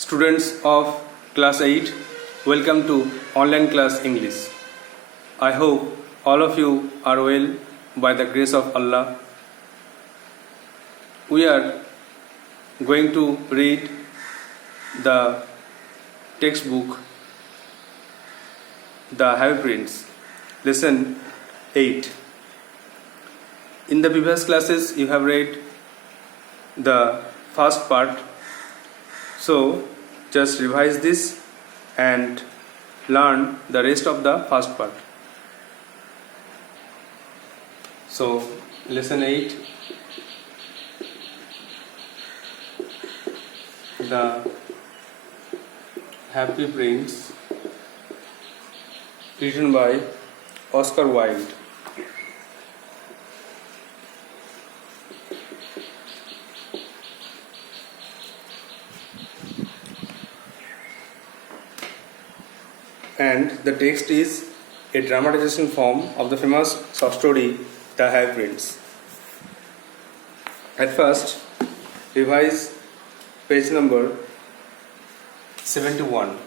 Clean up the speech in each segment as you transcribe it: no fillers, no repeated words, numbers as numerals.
Students of class 8, welcome to online class English. I hope all of you are well by the grace of Allah. We are going to read the textbook The Happy Prince, lesson 8. In the previous classes you have read the first part, so just revise this and learn the rest of the first part. So lesson 8, The Happy Prince, written by Oscar Wilde. And the text is a dramatization form of the famous short story The Happy Prince. At first, revise page number 71.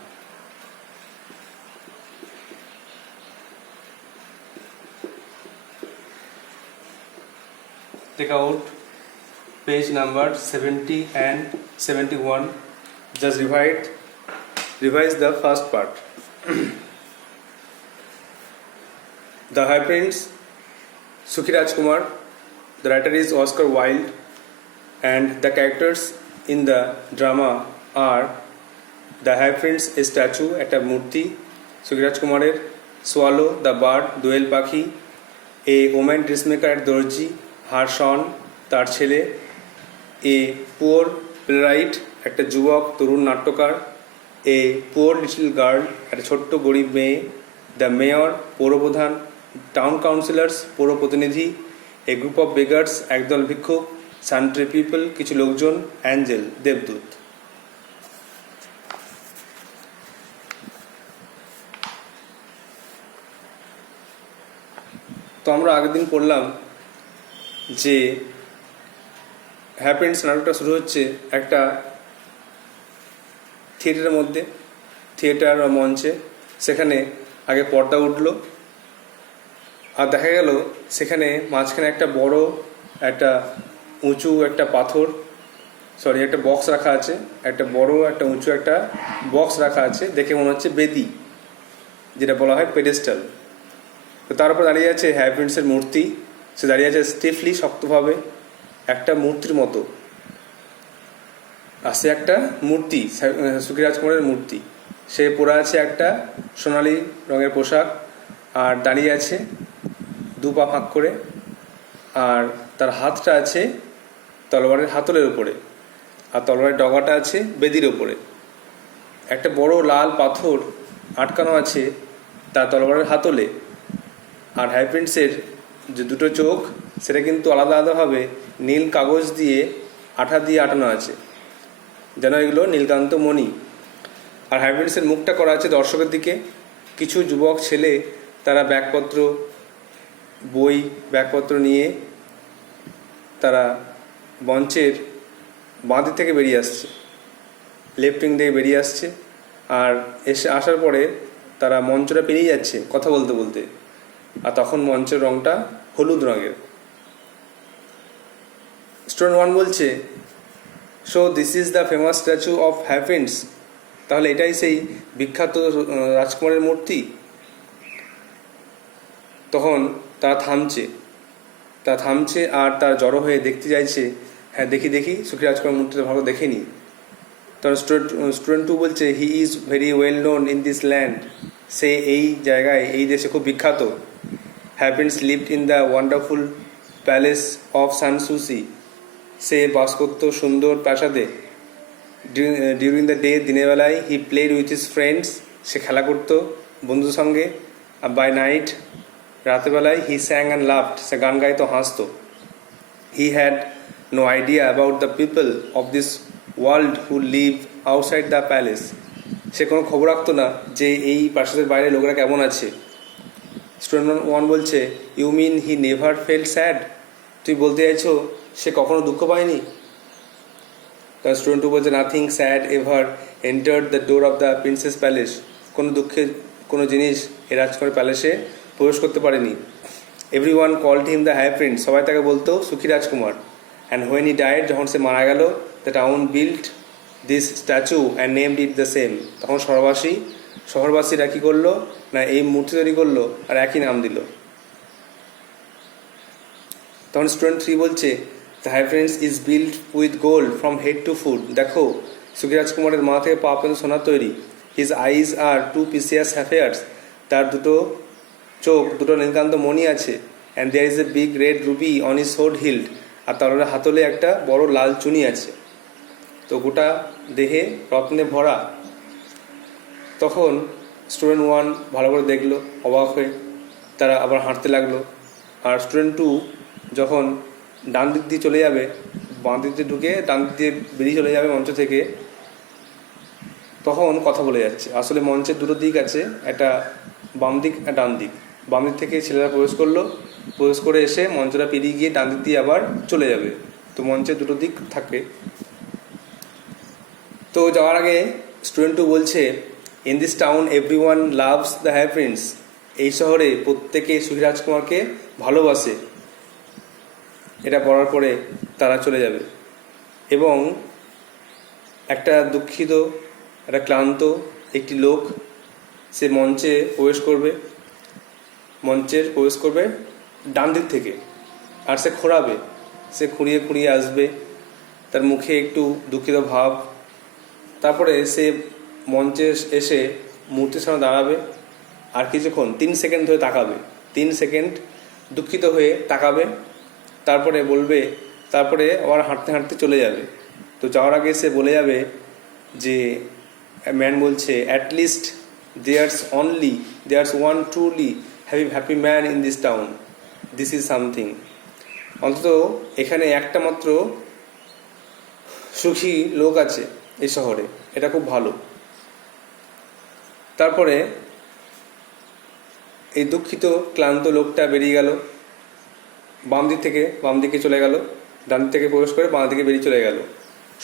Take out page number 70 and 71. Just revise the first part. The Happy Prince, Sukhi Rajkumar. The writer is Oscar Wilde, and the characters in the drama are the Happy Prince, a statue, একটা মূর্তি, Sukhi Rajkumarer, swallow, the bird, দোয়েল পাখি, a woman dressmaker at দর্জি, her son, তার ছেলে, a poor playwright, একটা যুবক তরুণ নাট্যকার, a poor little girl, একটা ছোট্ট গরিব মেয়ে, the mayor, পৌরপ্রধান, town councillors, পৌর প্রতিনিধি, a group of beggars, একদল ভিক্ষুক, sundry people, কিছু লোকজন, angel, দেবদূত. তো আমরা আগের দিন পড়লাম যে হ্যাপি প্রিন্স নাটকটা শুরু হচ্ছে একটা থিয়েটারের মধ্যে, থিয়েটার বা মঞ্চে। সেখানে আগে পর্দা উঠলো, আর দেখা গেল সেখানে মাঝখানে একটা বড় একটা উঁচু একটা একটা বক্স রাখা আছে, একটা বড় একটা উঁচু একটা বক্স রাখা আছে, দেখে মনে হচ্ছে বেদি, যেটা বলা হয় পেডেস্টাল। তো তার উপর দাঁড়িয়ে আছে হ্যাপি প্রিন্সের মূর্তি। সে দাঁড়িয়ে আছে স্টিফলি, শক্তভাবে, একটা মূর্তির মতো। আর সে একটা মূর্তি, সুখী রাজকুমারের মূর্তি। সে পরে আছে একটা সোনালি রঙের পোশাক, আর দাঁড়িয়ে আছে দু পা ফাঁক করে, আর তার হাতটা আছে তলোয়ারের হাতলের উপরে, আর তলোয়ারের ডগাটা আছে বেদির ওপরে। একটা বড় লাল পাথর আটকানো আছে তার তলোয়ারের হাতলে। আর হ্যাপি প্রিন্সের যে দুটো চোখ, সেটা কিন্তু আলাদা আলাদাভাবে নীল কাগজ দিয়ে আঠা দিয়ে আটানো আছে, যেন এগুলো নীলকান্ত মণি। আর হ্যাপি প্রিন্সের মুখটা করা আছে দর্শকের দিকে। কিছু যুবক ছেলে তারা ব্যাগপত্র নিয়ে তারা মঞ্চের বাঁ দিক থেকে বেরিয়ে আসছে, লেফট উইং থেকে বেরিয়ে আসছে। আর আসার পরে তারা মঞ্চটা পেরিয়ে যাচ্ছে কথা বলতে বলতে, আর তখন মঞ্চের রঙটা হলুদ রঙের। স্টুডেন্ট 1 বলছে, so this is the famous statue of happy Prince. তাহলে এটাই সেই বিখ্যাত রাজকুমারের মূর্তি। তখন তারা থামছে আর তার জড়ো হয়ে দেখতে চাইছে, হ্যাঁ দেখি সুখী রাজকুমার মূর্তিটা ভালো দেখেনি। তখন স্টুডেন্ট 2 বলছে, he is very well known in this land. সে এই জায়গায়, এই দেশে খুব বিখ্যাত। Happy prince lived in the wonderful palace of Sanssouci. সে বাস করত সুন্দর প্রাসাদে। ডিউরিং দ্য ডে, দিনের বেলায়, he played with his friends. সে খেলা করত বন্ধুদের সঙ্গে। আর বাই নাইট, রাতেরবেলায়, হি স্যাং অ্যান্ড লাভড। সে গান গাইত, হাসত। He had no idea about the people of this world who live outside the palace. সে কোনো খবর রাখতো না যে এই প্রাসাদের বাইরে লোকেরা কেমন আছে। স্টুডেন্ট 1 বলছে, you mean he never felt sad. তুই বলতে চাইছো সে কখনো দুঃখ পায়নি? তখন স্টুডেন্ট টু বলছে nothing sad ever entered the door of the prince's palace, কোনো দুঃখের কোনো জিনিস এই রাজকুমার প্যালেসে প্রবেশ করতে পারেনি। Every one called him the happy prince, সবাই তাকে বলতো সুখী রাজকুমার। অ্যান্ড হোয়েন হি ডায়েড, যখন সে মারা গেল, the town built this statue and named it the same, তখন শহরবাসীরা কী করলো না এই মূর্তি তৈরি করলো আর একই নাম দিল। তখন স্টুডেন্ট 3 বলছে the high prince is build with gold from head to foot, দেখো সুখী রাজকুমারের মা থেকে পা পর্যন্ত সোনার তৈরি। His eyes are two precious sapphires, তার দুটো চোখ দুটো নীলকান্ত মণি আছে। And there is a big red ruby on is sword hilt, আর তার হাতলে একটা বড় লাল চুনি আছে। তো গোটা দেহে রত্নে ভরা। তখন স্টুডেন্ট 1 ভালো করে দেখলো, অবাক হয়ে তারা আবার হাঁটতে লাগলো। আর স্টুডেন্ট 2 যখন ডান দিক দিয়ে চলে যাবে, বাঁ দিক দিয়ে ঢুকে ডান দিক দিয়ে বেরিয়ে চলে যাবে মঞ্চ থেকে, তখন কথা বলে যাচ্ছে। আসলে মঞ্চের দুটো দিক আছে, একটা বাম দিক আর ডান দিক। বাম দিক থেকে ছেলেরা প্রবেশ করে এসে মঞ্চটা পেরিয়ে গিয়ে ডান দিক দিয়ে আবার চলে যাবে। তো মঞ্চের দুটো দিক থাকে। তো যাওয়ার আগে স্টুডেন্ট 2 বলছে in this town every one loves the high prince, এই শহরে প্রত্যেকে সুখী রাজকুমারকে ভালোবাসে। এটা পড়ার পরে তারা চলে যাবে এবং একটা দুঃখিত, একটা ক্লান্ত একটি লোক সে প্রবেশ করবে ডান দিক থেকে। আর সে খোঁড়াবে, সে খুঁড়িয়ে আসবে, তার মুখে একটু দুঃখিত ভাব। তারপরে সে মঞ্চে এসে মূর্তির সামনে দাঁড়াবে আর কিছুক্ষণ 3 সেকেন্ড ধরে তাকাবে, 3 সেকেন্ড দুঃখিত হয়ে তাকাবে, তারপরে বলবে, তারপরে আবার হাঁটতে হাঁটতে চলে যাবে। তো যাওয়ার আগে সে বলে যাবে যে ম্যান বলছে at least there's one truly happy man in this town, this is something, অন্তত এখানে একটা মাত্র সুখী লোক আছে এই শহরে, এটা খুব ভালো। তারপরে এই দুঃখিত ক্লান্ত লোকটা বেরিয়ে গেল, বাম দিকে চলে গেল, ডান দিক থেকে প্রবেশ করে বাঁ দিকে বেরিয়ে চলে গেল।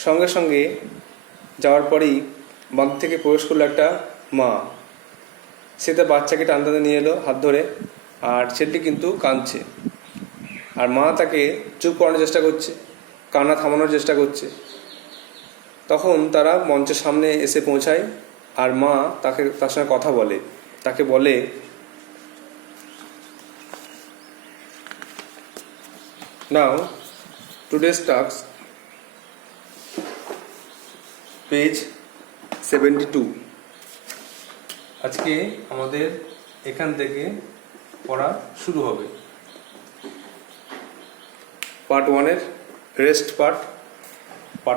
সঙ্গে সঙ্গে যাওয়ার পরেই বাম দিক থেকে প্রবেশ করলো একটা মা। সে তার বাচ্চাকে টানতে নিয়ে এলো হাত ধরে, আর ছেলেটি কিন্তু কাঁদছে। আর মা তাকে চুপ করানোর চেষ্টা করছে, কান্না থামানোর চেষ্টা করছে। তখন তারা মঞ্চের সামনে এসে পৌঁছায় আর মা তার সঙ্গে কথা বলে, তাকে বলে নাও টুডেস টাস্ক পেজ 72। আজকে আমাদের এখান থেকে পড়া শুরু হবে। পার্ট 1-এর রেস্ট পার্ট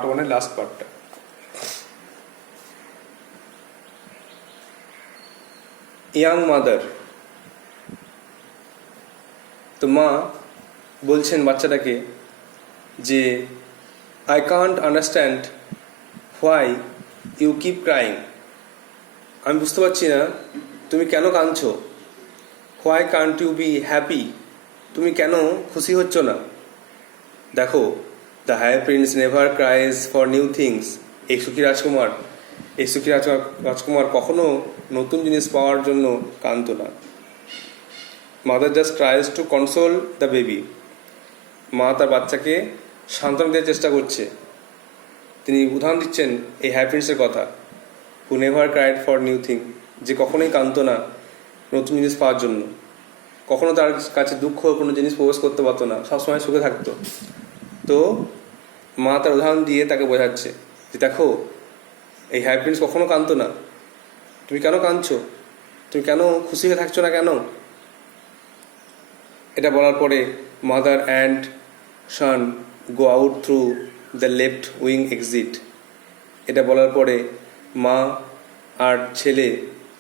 1-এর লাস্ট পার্টটা। ইয়াং মাদার, তো মা বলছেন বাচ্চাটাকে যে I can't understand why you keep crying, আমি বুঝতে পারছি না তুমি কেন কাঁদছো। Why can't you be happy, তুমি কেন খুশি হচ্ছ না। দেখো the high prince never cries for new things, এই সুখী রাজকুমার কখনো নতুন জিনিস পাওয়ার জন্য কাঁদতো না। Mother just tries two console the baby, মা তার বাচ্চাকে সান্ত্বনা দেওয়ার চেষ্টা করছে। তিনি উদাহরণ দিচ্ছেন এই হাই প্রিন্সের কথা, who never cried for new thing, যে কখনোই কাঁদতো না নতুন জিনিস পাওয়ার জন্য, কখনো তার কাছে দুঃখ কোনো জিনিস প্রবেশ করতে পারতো না, সবসময় সুখে থাকতো। তো মা তার উদাহরণ দিয়ে তাকে বোঝাচ্ছে যে দেখো এই হাই প্রিন্স কখনো কাঁদতো না, তুমি কেন কাঁদছো, তুমি কেন খুশি হয়ে থাকছো না কেন। এটা বলার পরে mother and Son go out through the left wing exit, এটা বলার পরে মা আর ছেলে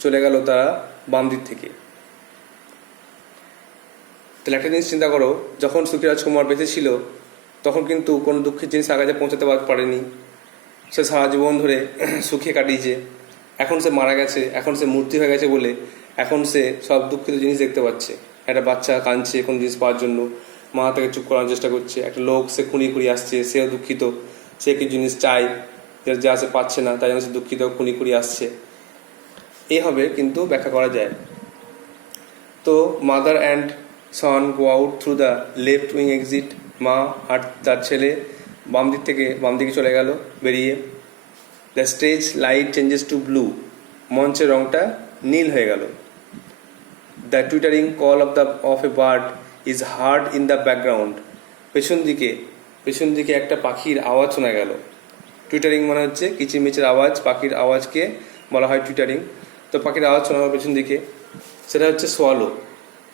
চলে গেল তারা বাম দিক থেকে। তাহলে একটা জিনিস চিন্তা করো, যখন সুখী রাজকুমার বেঁচে ছিল তখন কিন্তু কোনো দুঃখের জিনিস আগে পৌঁছাতে পারেনি, সে সারা জীবন ধরে সুখে কাটিয়েছে। এখন সে মারা গেছে, এখন সে মূর্তি হয়ে গেছে বলে এখন সে সব দুঃখিত জিনিস দেখতে পাচ্ছে। একটা বাচ্চা কাঁদছে কোনো জিনিস পাওয়ার জন্য, মা তাকে চুপ করানোর চেষ্টা করছে। একটা লোক সে খুঁড়িয়ে আসছে, সেও দুঃখিত, সে কিছু জিনিস চায়, যা সে পাচ্ছে না, তাই জন্য সে দুঃখিত খুনি আসছে। এইভাবে কিন্তু ব্যাখ্যা করা যায়। তো mother and Son go out through the left wing exit. মা আর তার ছেলে বাম দিকে চলে গেল বেরিয়ে। The stage light changes to blue. মঞ্চের রংটা নীল হয়ে গেল। The twittering call of a bird is hard in the background. পেছন দিকে একটা পাখির আওয়াজ শোনা গেল। টুইটারিং মানে হচ্ছে কিচিরমিচির আওয়াজ, পাখির আওয়াজকে বলা হয় টুইটারিং। তো পাখির আওয়াজ শোনা গেল পেছন দিকে, সেটা হচ্ছে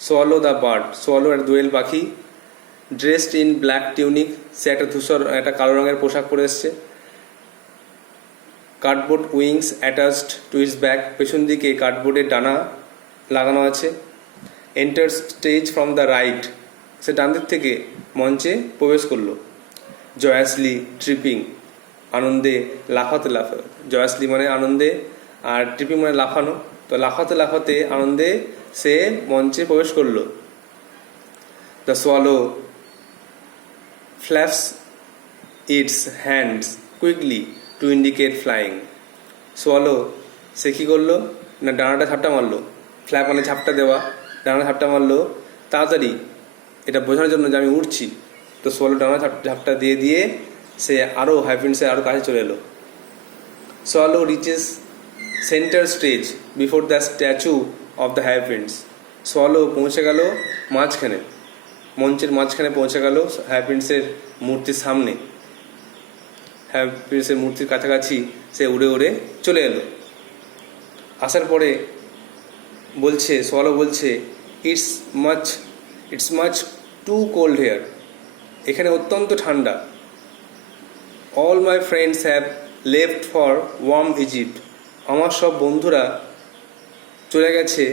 সোয়ালো দ্য বার্ড। সোয়ালো একটা দোয়েল পাখি। ড্রেসড ইন ব্ল্যাক টিউনিক, সে একটা কালো রঙের পোশাক পরে এসছে। Cardboard wings attached to its back, পেছন দিকে কার্ডবোর্ডের ডানা লাগানো আছে। Enter stage from the right, সে ডান দিক থেকে মঞ্চে প্রবেশ করলো। জয়াসলি ট্রিপিং, আনন্দে লাফাতে জয়াসলি মানে আনন্দে, আর ট্রিপিং মানে লাফানো। তো লাফাতে আনন্দে সে মঞ্চে প্রবেশ করলো। The swallow flaps its hands quickly to indicate flying. Swallow সে কী করলো না, ডানাটা ঝাপটা মারলো। ফ্ল্যাপ মানে ঝাপটা দেওয়া, ডানা ঝাপটা মারলো তাড়াতাড়ি, এটা বোঝানোর জন্য যে আমি উঠছি। তো সোয়ালো ডানা ঝাপটা দিয়ে সে আরও হাইফিন্সে আরও কাছে চলে এলো। Swallow reaches centre stage before the statue of the happiness. Swallow পৌঁছে গেল মঞ্চের মাঝখানে পৌঁছে গেল হ্যাপিন্সের মূর্তির সামনে। হ্যাপিন্সের মূর্তির কাছাকাছি সে উড়ে চলে এলো। আসার পরে সোয়ালো বলছে it's much too cold here, এখানে অত্যন্ত ঠান্ডা। All my friends have left for warm Egypt, আমার সব বন্ধুরা চলে গেছে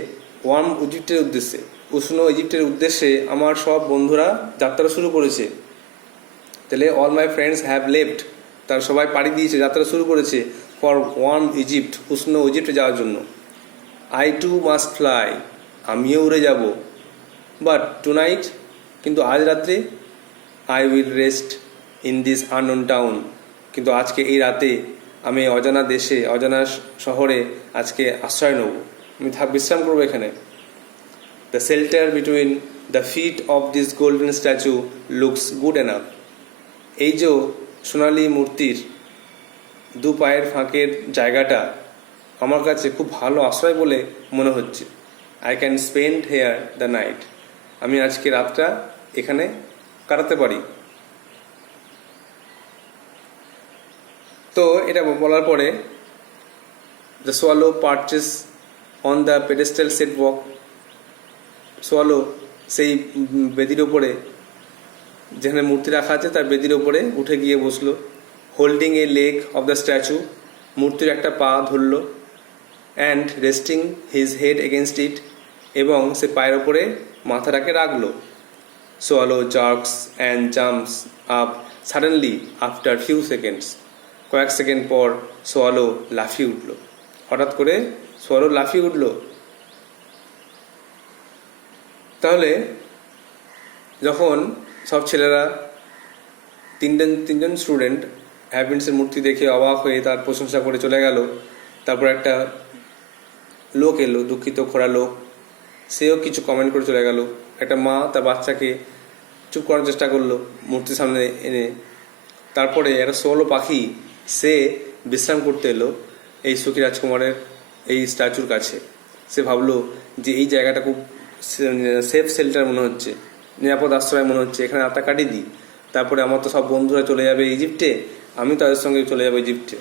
ওয়ার্ম ইজিপ্টের উদ্দেশ্যে, উষ্ণ ইজিপ্টের উদ্দেশ্যে আমার সব বন্ধুরা যাত্রা শুরু করেছে। তাহলে all my friends have left, তার সবাই পাড়ি দিয়েছে, যাত্রা শুরু করেছে ফর ওয়ার্ম ইজিপ্ট, উষ্ণ ইজিপ্টে যাওয়ার জন্য। আই টু মাস্ট ফ্লাই, আমিও উড়ে যাব। বাট টুনাইট, কিন্তু আজ রাত্রে, I will rest in this unknown town, কিন্তু আজকে এই রাতে আমি অজানা দেশে, অজানা শহরে আজকে আশ্রয় নেব, আমি বিশ্রাম করবো এখানে। The shelter between the feet of this golden statue looks good enough, এই যে সোনালি মূর্তির দু পায়ের ফাঁকের জায়গাটা আমার কাছে খুব ভালো আশ্রয় বলে মনে হচ্ছে। I can spend here the night, আমি আজকে রাতটা এখানে কাটাতে পারি। তো এটা বলার পরে the swallow purchase on the pedestal set walk, swallow সেই বেদির ওপরে, যেখানে মূর্তি রাখা আছে তার বেদির ওপরে উঠে গিয়ে বসলো। Holding a leg of the statue, মূর্তির একটা পা ধরলো। And resting his head against it, এবং সে পায়ের ওপরে মাথাটাকে রাখলো। Swallow jerks and jumps up suddenly after few seconds, কয়েক সেকেন্ড পর সোয়ালো লাফিয়ে উঠল। হঠাৎ করে সোয়ালো লাফিয়ে উঠল। তাহলে যখন সব ছেলেরা তিনজন স্টুডেন্ট হ্যাপিন্সের মূর্তি দেখে অবাক হয়ে তার প্রশংসা করে চলে গেল, তারপর একটা লোক এলো, দুঃখিত খোড়া লোক, সেও কিছু কমেন্ট করে চলে গেল। একটা মা তার বাচ্চাকে চুপ করার চেষ্টা করলো মূর্তির সামনে এনে। তারপরে একটা সোয়ালো পাখি, সে বিশ্রাম করতে এলো এই সুখী রাজকুমারের এই স্ট্যাচুর কাছে। সে ভাবলো যে এই জায়গাটা খুব সেফ শেল্টার মনে হচ্ছে, নিরাপদ আশ্রয় মনে হচ্ছে, এখানে রাতটা কাটিয়ে দিই। তারপরে আমার তো সব বন্ধুরা চলে যাবে ইজিপ্টে, আমি তাদের সঙ্গে চলে যাবো ইজিপ্টে,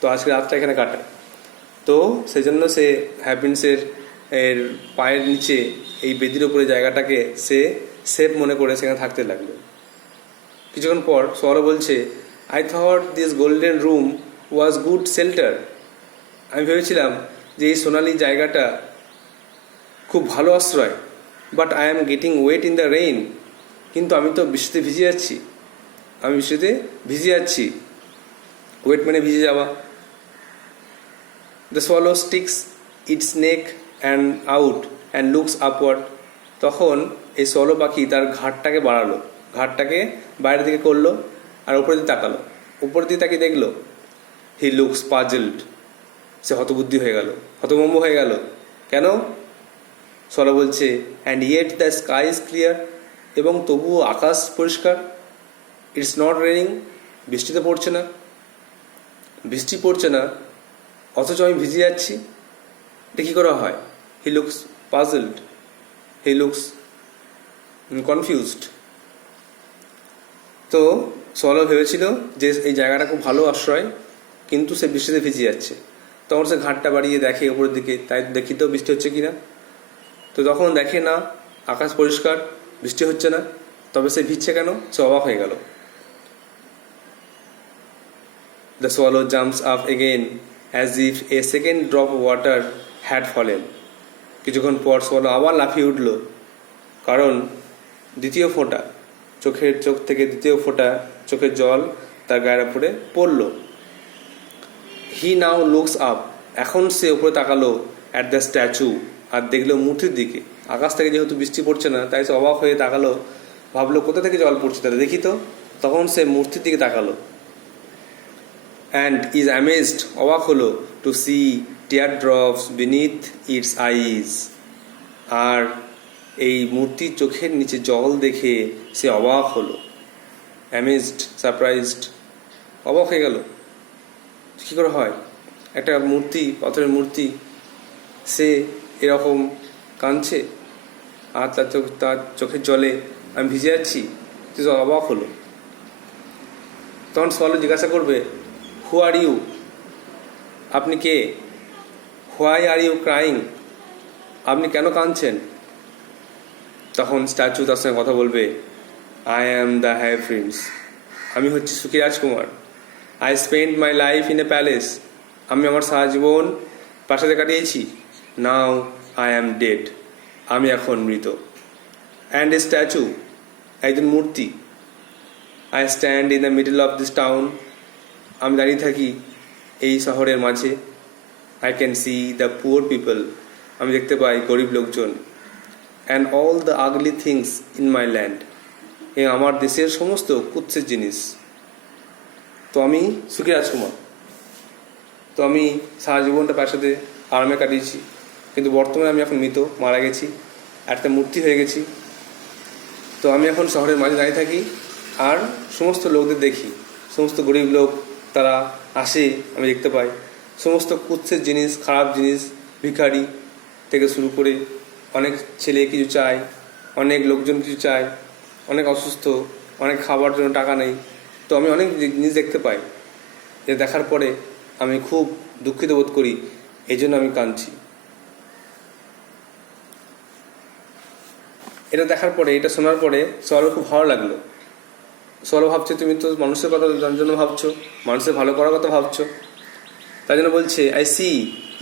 তো আজকে রাতটা এখানে কাটায়। তো সেই জন্য সে হ্যাপিন্সের পায়ের নিচে এই বেদির ওপরে জায়গাটাকে সে সেফ মনে করে সেখানে থাকতে লাগলো। কিছুক্ষণ পর সোয়ালো বলছে, I thought this golden room was good shelter, আমি ভেবেছিলাম যে এই সোনালি জায়গাটা খুব ভালো আশ্রয়। But I am getting wait in the rain, কিন্তু আমি তো বৃষ্টিতে ভিজে যাচ্ছি, ওয়েট মানে ভিজে যাওয়া। The swallow sticks it's neck and out and looks upward, তখন এই সোয়ালো পাখি তার ঘাড়টাকে বাড়ালো, ঘাড়টাকে বাইরের দিকে করলো আর উপরে দিকে তাকালো। উপর দিয়ে তাকে দেখলো, হি লুকস পাজলড, সে হতবুদ্ধি হয়ে গেল, হতভম্ব হয়ে গেল। কেন? সোয়ালো বলছে, and yet the sky is clear, এবং তবুও আকাশ পরিষ্কার। ইটস নট রেনিং, বৃষ্টি তো পড়ছে না, বৃষ্টি পড়ছে না, অথচ আমি ভিজে যাচ্ছি, এটা কী করা হয়? He looks puzzled, he looks confused. তো সোয়ালো ভেবেছিল যে এই জায়গাটা খুব ভালো আশ্রয়, কিন্তু সে বৃষ্টিতে ভিজে যাচ্ছে। তখন সে ঘাটটা বাড়িয়ে দেখে উপরের দিকে, তাই দেখি তো বৃষ্টি হচ্ছে কিনা। তো তখন দেখে না, আকাশ পরিষ্কার, বৃষ্টি হচ্ছে না, তবে সে ভিজছে কেন? সে অবাক হয়ে গেল। The swallow jumps up again as if A second drop of water had fallen. কিছুক্ষণ পর সোয়ালো আবার লাফিয়ে উঠল, কারণ দ্বিতীয় ফোঁটা, চোখ থেকে দ্বিতীয় ফোঁটা চোখের জল তার গায়ের উপরে পড়ল। হি নাও লুকস আপ, এখন সে উপরে তাকালো অ্যাট দ্য স্ট্যাচু, আর দেখলো মূর্তির দিকে। আকাশ থেকে যেহেতু বৃষ্টি পড়ছে না, তাই সে অবাক হয়ে তাকালো, ভাবলো কোথা থেকে জল পড়ছে তাহলে দেখি তো। তখন সে মূর্তির দিকে তাকালো, অ্যান্ড ইজ অ্যামেজড, অবাক হলো, to see tear drops beneath its eyes, আর এই মূর্তির চোখের নিচে জল দেখে সে অবাক হলো। অ্যামেজড, সারপ্রাইজড, অবাক হয়ে গেল। কী করে হয়? একটা মূর্তি, পাথরের মূর্তি, সে এরকম কাঁদছে, আর তার চোখের জলে আমি ভিজে যাচ্ছি, সে তো অবাক হলো। তখন সোয়ালো জিজ্ঞাসা করবে, হু আর ইউ, আপনি কে? হোয়াই আর ইউ ক্রাইং, আপনি কেন কাঁদছেন? তখন স্ট্যাচু তার সঙ্গে কথা বলবে, I am the have prince, আমি হচ্ছি সুখী রাজকুমার। I spend my life in a palace, আমি আমার সারা জীবন প্রাসাদে কাটিয়েছি। নাও আই অ্যাম ডেড, আমি এখন মৃত। অ্যান্ড এ স্ট্যাচু, একজন মূর্তি। I stand in the middle of this town, আমি দাঁড়িয়ে থাকি এই শহরের মাঝে। I can see the poor people, আমি দেখতে পাই গরিব লোকজন। And all the ugly things in my land, এ আমার দেশের সমস্ত কুৎসিত জিনিস। তো আমি সুখী রাজকুমার, তো আমি সারা জীবনটা প্রাসাদে আরামে কাটিয়েছি, কিন্তু বর্তমানে আমি এখন মৃত, মারা গেছি, একটা মূর্তি হয়ে গেছি। তো আমি এখন শহরের মাঝে দাঁড়িয়ে থাকি, আর সমস্ত লোকদের দেখি, সমস্ত গরিব লোক তারা আসে, আমি দেখতে পাই সমস্ত কুৎসিত জিনিস, খারাপ জিনিস, ভিখারি থেকে শুরু করে অনেক ছেলে কিছু চায়, অনেক লোকজন কিছু চায়, অনেক অসুস্থ, অনেক খাবার জন্য টাকা নেই। তো আমি অনেক জিনিস দেখতে পাই, যে দেখার পরে আমি খুব দুঃখিত বোধ করি, এই জন্য আমি কাঁদছি। এটা দেখার পরে, এটা শোনার পরে সোয়ালোর খুব ভালো লাগলো। সোয়ালো ভাবছে, তুমি তো মানুষের কথা জন্য ভাবছো, মানুষের ভালো করার কথা ভাবছো। তাই জন্য বলছে, I see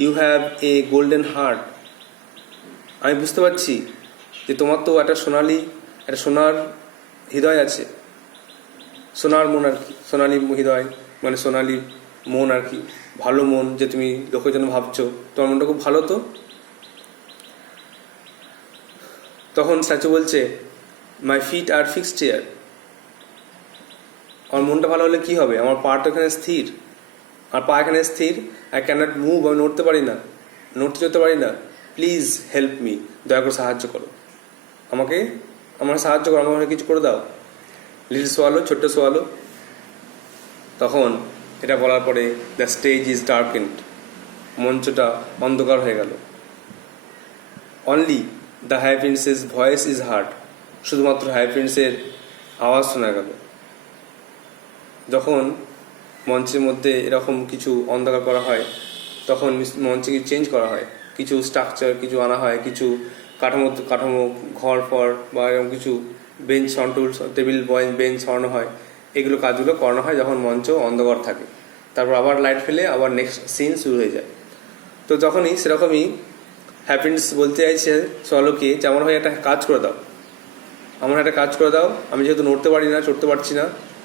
you have a golden heart, আমি বুঝতে পারছি যে তোমার তো একটা সোনার হৃদয় আছে। সোনার মন আর কি, সোনালি হৃদয় মানে সোনালি মন আর কি, ভালো মন, যে তুমি লোকের জন্য ভাবছো, তোমার মনটা খুব ভালো। তো তখন স্ট্যাচু বলছে, my feet are fixed here, আমার মনটা ভালো হলে কি হবে, আমার পাটা এখানে স্থির, আর পা এখানে স্থির। আই ক্যানট মুভ, আমি নড়তে পারি না, নড়তে চলতে পারি না। প্লিজ হেল্প মি, দয়া করে সাহায্য করো আমাকে, আমার সাহায্য করো, আমাকে কিছু করে দাও। লিটল সোয়ালো, ছোট্ট সোয়ালো। তখন এটা বলার পরে দ্য স্টেজ ইজ ডার্কেন্ড, মঞ্চটা অন্ধকার হয়ে গেল। Only the high prince's voice is heard, শুধুমাত্র হাই প্রিন্সের আওয়াজ শোনা গেল। যখন মঞ্চের মধ্যে এরকম কিছু অন্ধকার করা হয়, তখন মঞ্চে কিছু চেঞ্জ করা হয়, কিছু স্ট্রাকচার কিছু আনা হয়, কিছু কাঠামো ঘর ফর বা এরকম কিছু বেঞ্চ, টুলস, টেবিল, বেঞ্চ সরানো হয়। এগুলো কাজগুলো করানো হয় যখন মঞ্চ অন্ধকার থাকে। তারপর আবার লাইট ফেলে আবার নেক্সট সিন শুরু হয়ে যায়। তো যখনই সেরকমই হ্যাপিনেস বলতে চাইছে সোয়ালোকে, যে আমার হয় একটা কাজ করে দাও, আমার একটা কাজ করে দাও, আমি যেহেতু নড়তে পারি না, চড়তে পারছি না,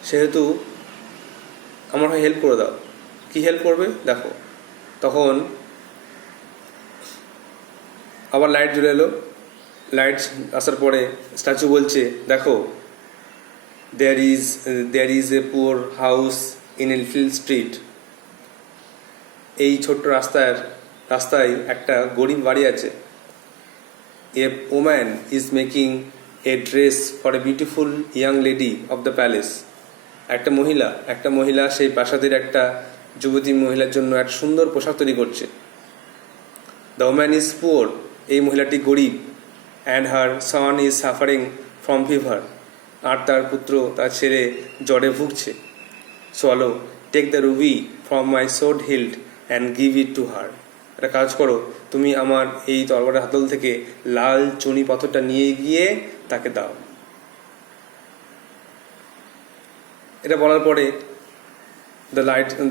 সেহেতু আমার হয় হেল্প করে দাও। কি হেল্প করবে দেখো। তখন আবার লাইট জ্বলে এলো। লাইট আসার পরে স্ট্যাচু বলছে, দেখো, there is a poor house in a little street. এই ছোট্ট রাস্তায় একটা গরিব বাড়ি আছে. A woman is making a dress for a beautiful young lady of the palace. একটা মহিলা সেই প্রাসাদের একটা যুবতী মহিলার জন্য একটা সুন্দর পোশাক তৈরি করছে. The woman is poor. এই মহিলাটি গরিব. And her son is suffering from fever. আর তার ছেলে জ্বরে ভুগছে. Swallow, take the ruby from my sword hilt and give it to her. একটা কাজ করো, তুমি আমার এই তরবারের হাতল থেকে লাল চুনি পাথরটা নিয়ে গিয়ে তাকে দাও. এটা বলার পরে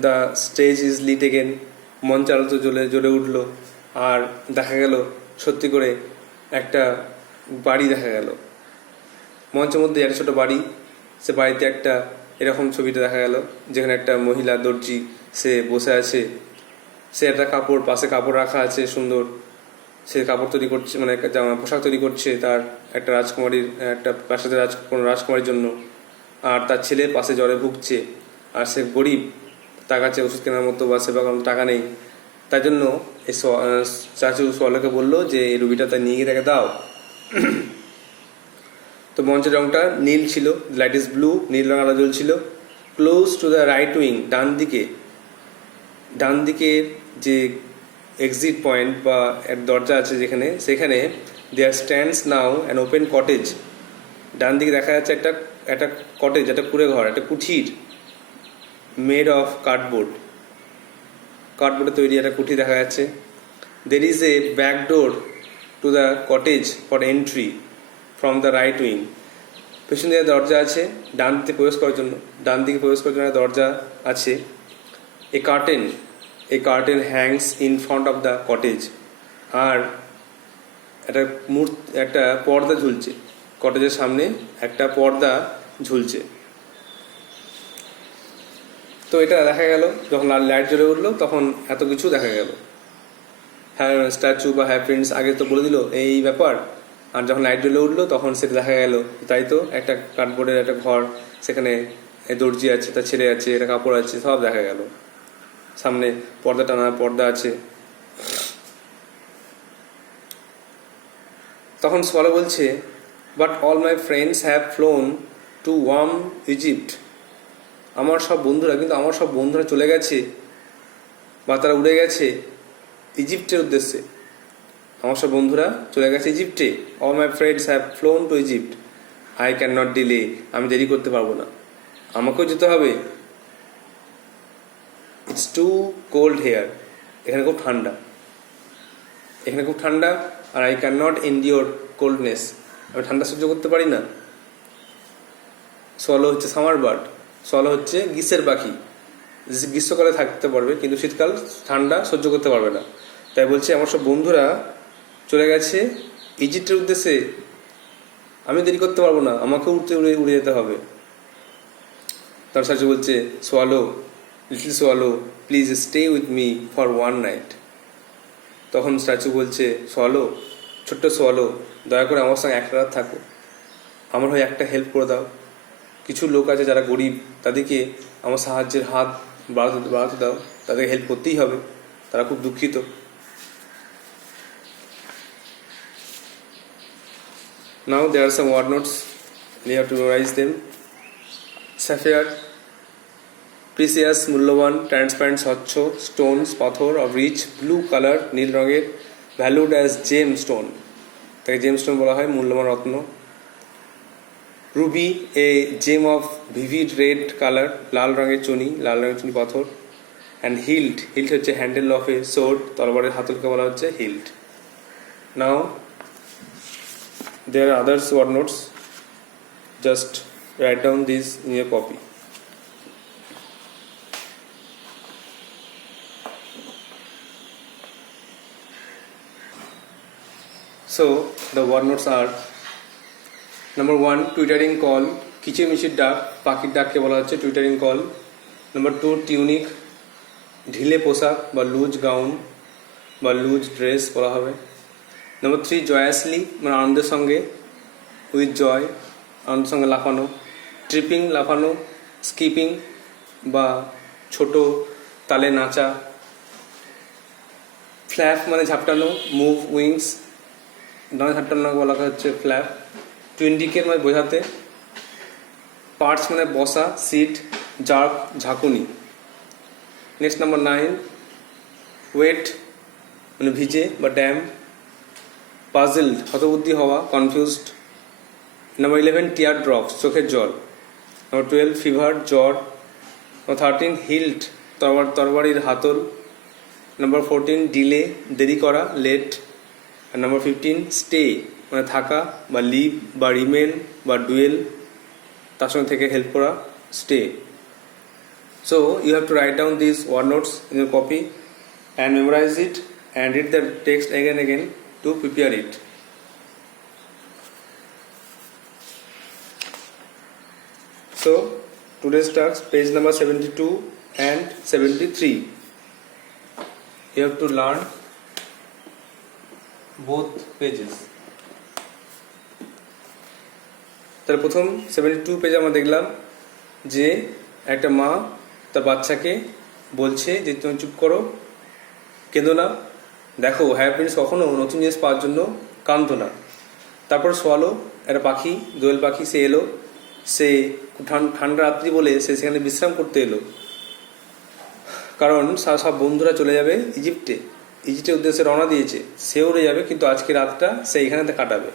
the stage is lit again. মঞ্চ আলো জ্বলে উঠল. আর দেখা গেল সত্যি করে একটা বাড়ি দেখা গেল. মঞ্চের মধ্যে একটা ছোট বাড়ি. সে বাড়িতে একটা এরকম ছবিটা দেখা গেল, যেখানে একটা মহিলা দর্জি সে বসে আছে. সে একটা পাশে কাপড় রাখা আছে সুন্দর. সে কাপড় তৈরি করছে, মানে একটা পোশাক তৈরি করছে তার একটা প্রাসাদের রাজকুমারীর জন্য. আর তার ছেলে পাশে জ্বরে ভুগছে. আর সে গরিব, তার কাছে ওষুধ কেনার মতো বা সেবা করার টাকা নেই. তাই জন্য এই চাচু সোয়ালোকে বললো যে এই রুবিটা তাই নিয়ে গিয়ে তাকে দাও. তো মঞ্চের রংটা নীল ছিল, লাইট ইজ ব্লু, নীল রঙ আলো জ্বলছিল. Close to the right wing, ডান দিকে যে এক্সিট পয়েন্ট বা দরজা আছে সেখানে there stands now an open cottage. ডান দিকে দেখা যাচ্ছে একটা কটেজ, একটা কুঁড়ে ঘর, একটা কুঠির, মেড অফ কার্ডবোর্ডে তৈরি একটা কুঠি দেখা যাচ্ছে. There is a back door to the cottage for entry from the right wing. পেছন দিকে দরজা আছে ডান দিকে প্রবেশ করার জন্য একটা দরজা আছে. A curtain hangs in front of the cottage. আর একটা পর্দা ঝুলছে কটেজের সামনে, একটা পর্দা ঝুলছে. তো এটা দেখা গেল যখন লাইট জ্বলে উঠলো তখন এত কিছু দেখা গেল. হ্যাঁ, স্ট্যাচু বা হ্যাঁ প্রিন্স আগে তো বলে দিল এই ব্যাপার. আর যখন লাইট জ্বলে উঠলো তখন সেটা দেখা গেল. তাই তো একটা কার্ডবোর্ডের একটা ঘর, সেখানে দর্জি আছে, তার ছেলে আছে, একটা কাপড় আছে, সব দেখা গেল. সামনে পর্দা আছে. তখন সোয়ালো বলছে, but all my friends have flown to warm Egypt. আমার সব বন্ধুরা চলে গেছে বা তারা উড়ে গেছে ইজিপ্টের উদ্দেশ্যে. আমার সব বন্ধুরা চলে গেছে ইজিপ্টে. All my friends have flown to Egypt. I can not delay. আমি দেরি করতে পারবো না, আমাকেও যেতে হবে. It's too cold here. এখানে খুব ঠান্ডা. আর I can not endure coldness. আমি ঠান্ডা সহ্য করতে পারি না. সোয়ালো হচ্ছে সামার বার্ড. সোয়ালো হচ্ছে গ্রীষ্মের পাখি. গ্রীষ্মকালে থাকতে পারবে কিন্তু শীতকাল ঠান্ডা সহ্য করতে পারবে না. তাই বলছে আমার সব বন্ধুরা চলে গেছে ইজিপ্টের উদ্দেশ্যে, আমি দেরি করতে পারবো না, আমাকেও উড়ে যেতে হবে. তার সাথে বলছে, little swallow please stay with me for one night. তখন স্ট্যাচু বলছে, ছোট্ট সোয়ালো, দয়া করে আমার সঙ্গে একটা রাত থাকো, আমার হয়ে একটা হেল্প করে দাও. কিছু লোক আছে যারা গরিব, তাদেরকে আমার সাহায্যের হাত বাড়াতে দাও, তাদেরকে হেল্প করতেই হবে, তারা খুব দুঃখিত. Now there are some word notes. We have to memorize them. Sapphire, precious, মূল্যবান, transparent, স্বচ্ছ, stones, পাথর of rich blue color, নীল রঙের, valued as gemstone. তাকে জেমস্টোন বলা হয়, মূল্যবান রত্ন. Ruby, a gem of vivid red color, লাল রঙের চুনি পাথর. And hilt হচ্ছে handle of a sword, তরবারের হাতলকে বলা হচ্ছে hilt. Now there are other word notes. Just write down these in your copy. So the word notes are: number 1, twittering call, কিচিরমিচির ডাক, পাখির ডাককে বলা হচ্ছে টুইটারিং কল. number 2, টিউনিক, ঢিলে পোশাক বা লুজ গাউন বা লুজ ড্রেস বলা হবে. number 3, জয়াসলি, মানে আনন্দের সঙ্গে, উইথ জয়, আনন্দের সঙ্গে লাফানো. ট্রিপিং, লাফানো. স্কিপিং বা ছোট তালে নাচা। ফ্ল্যাপ মানে ঝাপটানো, মুভ উইংস, ডানা ঝাপটানো বলা হচ্ছে ফ্ল্যাপ। টু ইন্ডিকেট মানে বোঝাতে। পার্টস মানে বসা, সিট, জার্ক, ঝাঁকুনি। নেক্সট নাম্বার 9, ওয়েট মানে ভিজে বা ড্যাম। পাজলড হতবুদ্ধি হওয়া, কনফিউজড। নাম্বার 11, টিয়ার ড্রপস চোখের জল। নাম্বার 12, ফিভার জ্বর। নাম্বার 13, হিল্ড তরবারির হাতল। নাম্বার 14, ডিলে দেরি করা, লেট। আর নাম্বার 15, স্টে মানে থাকা বা লিভ বা রিমেন বা ডুয়েল, তার সঙ্গে থেকে হেল্প করা, stay. So you have to write down these word notes in your copy and memorize it and read the text again and again to prepare it. So today's task, page number 72 and 73. You have to learn both pages. তার প্রথম 72 পেজে আমরা দেখলাম যে একটা মা তার বাচ্চাকে বলছে যে তুমি চুপ করো, কেঁদো না, দেখো হ্যাপিনেস কখনো নতুন জিনিস পাওয়ার জন্য কাঁদতো না। তারপর সোয়ালো একটা পাখি, দোয়েল পাখি, সে এলো, সে ঠান্ডা রাত্রি বলে সে সেখানে বিশ্রাম করতে এলো, কারণ সব বন্ধুরা চলে যাবে ইজিপ্টের উদ্দেশ্যে রওনা দিয়েছে, সেও উড়ে যাবে, কিন্তু আজকে রাতটা সে এখানেতে কাটাবে।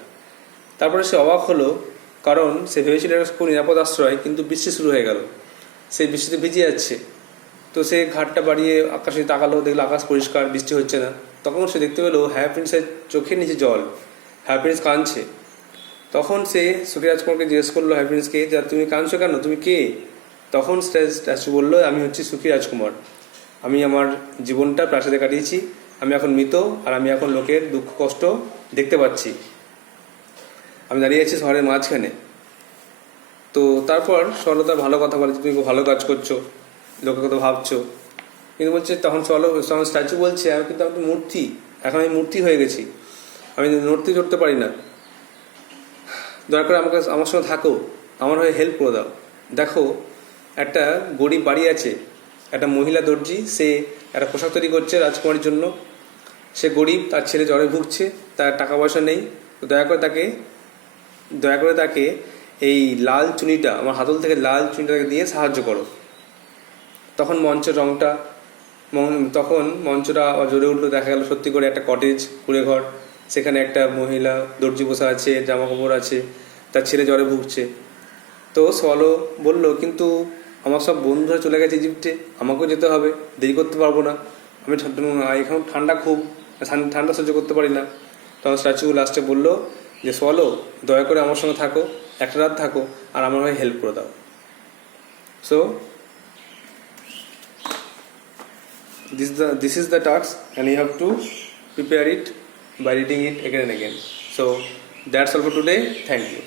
তারপরে সে অবাক হলো, কারণ সে ভেবেছিল একটা খুব নিরাপদ আশ্রয়, কিন্তু বৃষ্টি শুরু হয়ে গেল, সে বৃষ্টিতে ভিজে যাচ্ছে। তো সে ঘাটটা বাড়িয়ে আকাশে তাকালো, দেখলো আকাশ পরিষ্কার, বৃষ্টি হচ্ছে না। তখন সে দেখতে পেলো হ্যাপিনেসের চোখের নিচে জল, হ্যাপিনেস কাঁদছে। তখন সে সুখী রাজকুমারকে জিজ্ঞেস করলো হ্যাপিনেসকে, যে তুমি কাঁদছো কেন, তুমি কে? তখন স্ট্যাচু বললো, আমি হচ্ছি সুখী রাজকুমার, আমি আমার জীবনটা প্রাসাদে কাটিয়েছি, আমি এখন মৃত, আর আমি এখন লোকের দুঃখ কষ্ট দেখতে পাচ্ছি, আমি দাঁড়িয়ে আছি শহরের মাঝখানে। তো তারপর সরলতা ভালো কথা বলে, তুমি খুব ভালো কাজ করছো, লোকের কথা ভাবছো, কিন্তু বলছে তখন স্ট্যাচু বলছে, আমি কিন্তু আমি মূর্তি, এখন আমি মূর্তি হয়ে গেছি, আমি নড়তে চড়তে পারি না, দয়া করে আমার সঙ্গে থাকো, আমার হয়ে হেল্প করে দাও। দেখো একটা গরিব বাড়ি আছে, একটা মহিলা দর্জি, সে একটা পোশাক তৈরি করছে রাজকুমারীর জন্য, সে গরিব, তার ছেলে জ্বরে ভুগছে, তার টাকা পয়সা নেই, তো দয়া করে তাকে এই লাল চুনিটা, আমার হাতল থেকে লাল চুনিটাকে দিয়ে সাহায্য করো। তখন মঞ্চটা জোরে উঠলো, দেখা গেল সত্যি করে একটা কটেজ, কুড়ে ঘর, সেখানে একটা মহিলা দর্জি বসে আছে, জামা কাপড় আছে, তার ছেলে জ্বরে ভুগছে। তো সোয়ালো বলল, কিন্তু আমার সব বন্ধুরা চলে গেছে ইজিপ্টে, আমাকেও যেতে হবে, দেরি করতে পারবো না, আমি এখন ঠান্ডা সহ্য করতে পারি না। তখন স্ট্যাচু লাস্টে বললো যে সোয়ালো, দয়া করে আমার সঙ্গে থাকো, একটা রাত থাকো, আর আমার হয়ে হেল্প করে দাও। So this is the task, and you have to prepare it by reading it again and again. So that's all for today. Thank you.